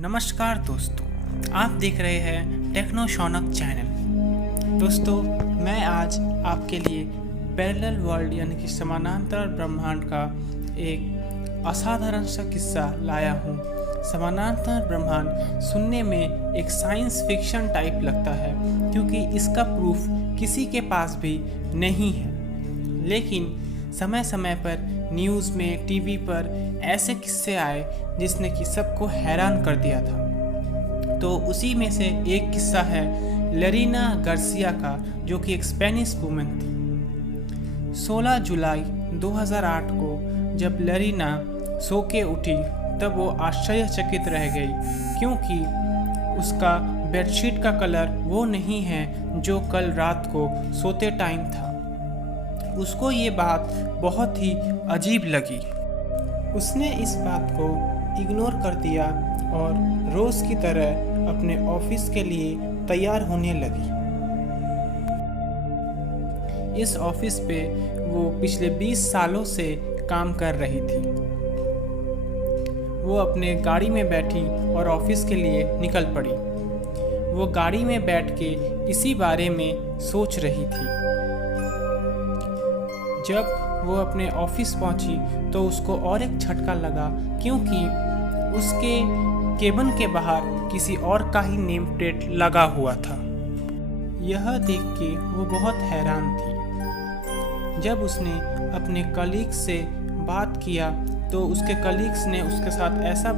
नमस्कार दोस्तों, आप देख रहे हैं टेक्नो शौनक चैनल। दोस्तों, मैं आज आपके लिए पैरेलल वर्ल्ड यानी कि समानांतर ब्रह्मांड का एक असाधारण सा किस्सा लाया हूँ। समानांतर ब्रह्मांड सुनने में एक साइंस फिक्शन टाइप लगता है क्योंकि इसका प्रूफ किसी के पास भी नहीं है, लेकिन समय समय पर न्यूज़ में, टीवी पर ऐसे किस्से आए जिसने कि सबको हैरान कर दिया था। तो उसी में से एक किस्सा है लरीना गार्सिया का, जो कि एक स्पेनिश वुमेन थी। 16 जुलाई 2008 को जब लरीना सो के उठी तब वो आश्चर्यचकित रह गई क्योंकि उसका बेडशीट का कलर वो नहीं है जो कल रात को सोते टाइम था। उसको ये बात बहुत ही अजीब लगी। उसने इस बात को इग्नोर कर दिया और रोज़ की तरह अपने ऑफिस के लिए तैयार होने लगी। इस ऑफिस पे वो पिछले 20 सालों से काम कर रही थी। वो अपने गाड़ी में बैठी और ऑफिस के लिए निकल पड़ी। वो गाड़ी में बैठ के इसी बारे में सोच रही थी। जब वो अपने ऑफिस पहुंची तो उसको और एक झटका लगा क्योंकि उसके केबिन के बाहर किसी और का ही नेम प्लेट लगा हुआ था। यह देख के वो बहुत हैरान थी। जब उसने अपने कलीग से बात किया तो उसके कलीग्स ने उसके साथ ऐसा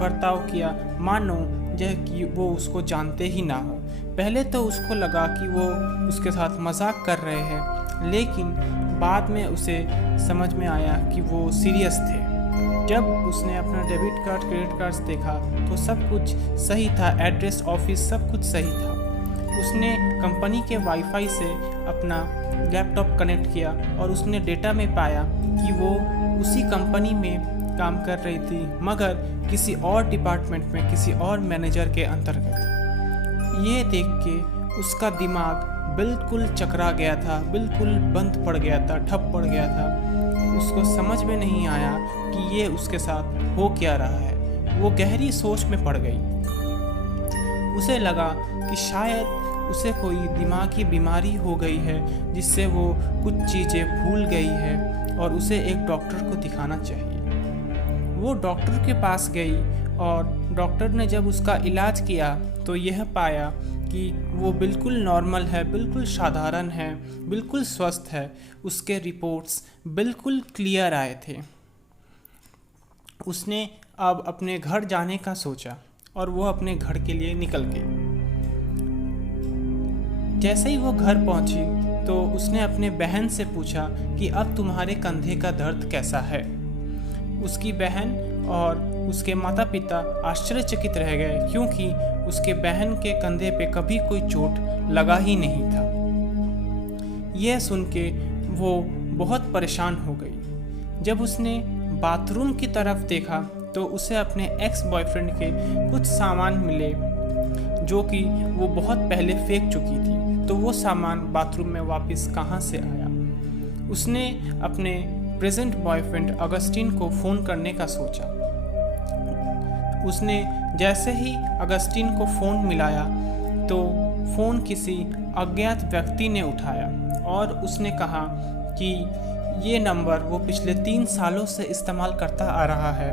बर्ताव किया मानो जैसे कि वो उसको जानते ही ना हो। पहले तो उसको लगा कि वो उसके साथ मजाक कर रहे हैं, लेकिन बाद में उसे समझ में आया कि वो सीरियस थे। जब उसने अपना डेबिट कार्ड, क्रेडिट कार्ड्स देखा तो सब कुछ सही था, एड्रेस, ऑफिस सब कुछ सही था। उसने कंपनी के वाईफाई से अपना लैपटॉप कनेक्ट किया और उसने डेटा में पाया कि वो उसी कंपनी में काम कर रही थी, मगर किसी और डिपार्टमेंट में, किसी और मैनेजर के अंतर्गत। ये देख के उसका दिमाग बिल्कुल चकरा गया था, बिल्कुल बंद पड़ गया था, ठप पड़ गया था। उसको समझ में नहीं आया कि ये उसके साथ हो क्या रहा है। वो गहरी सोच में पड़ गई। उसे लगा कि शायद उसे कोई दिमागी बीमारी हो गई है जिससे वो कुछ चीज़ें भूल गई है और उसे एक डॉक्टर को दिखाना चाहिए। वो डॉक्टर के पास गई और डॉक्टर ने जब उसका इलाज किया तो यह पाया कि वो बिल्कुल नॉर्मल है, बिल्कुल साधारण है, बिल्कुल स्वस्थ है। उसके रिपोर्ट्स बिल्कुल क्लियर आए थे। उसने अब अपने घर जाने का सोचा और वो अपने घर के लिए निकल गई। जैसे ही वो घर पहुंची तो उसने अपने बहन से पूछा कि अब तुम्हारे कंधे का दर्द कैसा है। उसकी बहन और उसके माता पिता आश्चर्यचकित रह गए क्योंकि उसके बहन के कंधे पे कभी कोई चोट लगा ही नहीं था। यह सुन के वो बहुत परेशान हो गई। जब उसने बाथरूम की तरफ देखा तो उसे अपने एक्स बॉयफ्रेंड के कुछ सामान मिले जो कि वो बहुत पहले फेंक चुकी थी। तो वो सामान बाथरूम में वापस कहाँ से आया। उसने अपने प्रेजेंट बॉयफ्रेंड अगस्टिन को फ़ोन करने का सोचा। उसने जैसे ही अगस्टिन को फ़ोन मिलाया तो फ़ोन किसी अज्ञात व्यक्ति ने उठाया और उसने कहा कि ये नंबर वो पिछले 3 सालों से इस्तेमाल करता आ रहा है।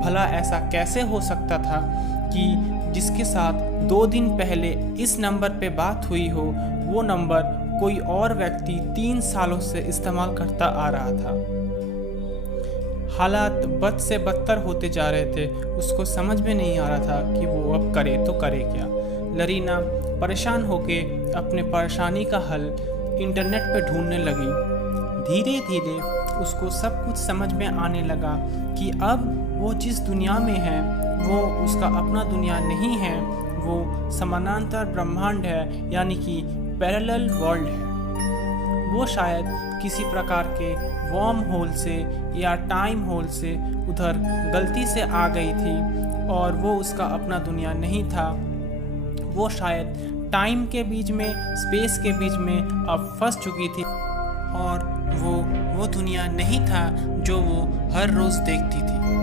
भला ऐसा कैसे हो सकता था कि जिसके साथ 2 दिन पहले इस नंबर पे बात हुई हो, वो नंबर कोई और व्यक्ति 3 सालों से इस्तेमाल करता आ रहा था। हालात बद से बदतर होते जा रहे थे। उसको समझ में नहीं आ रहा था कि वो अब करे तो करे क्या। लरीना परेशान होके अपने परेशानी का हल इंटरनेट पे ढूंढने लगी। धीरे धीरे उसको सब कुछ समझ में आने लगा कि अब वो जिस दुनिया में है वो उसका अपना दुनिया नहीं है, वो समानांतर ब्रह्मांड है, यानी कि पैरेलल वर्ल्ड है। वो शायद किसी प्रकार के वर्म होल से या टाइम होल से उधर गलती से आ गई थी और वो उसका अपना दुनिया नहीं था। वो शायद टाइम के बीच में, स्पेस के बीच में अब फंस चुकी थी और वो दुनिया नहीं था जो वो हर रोज़ देखती थी।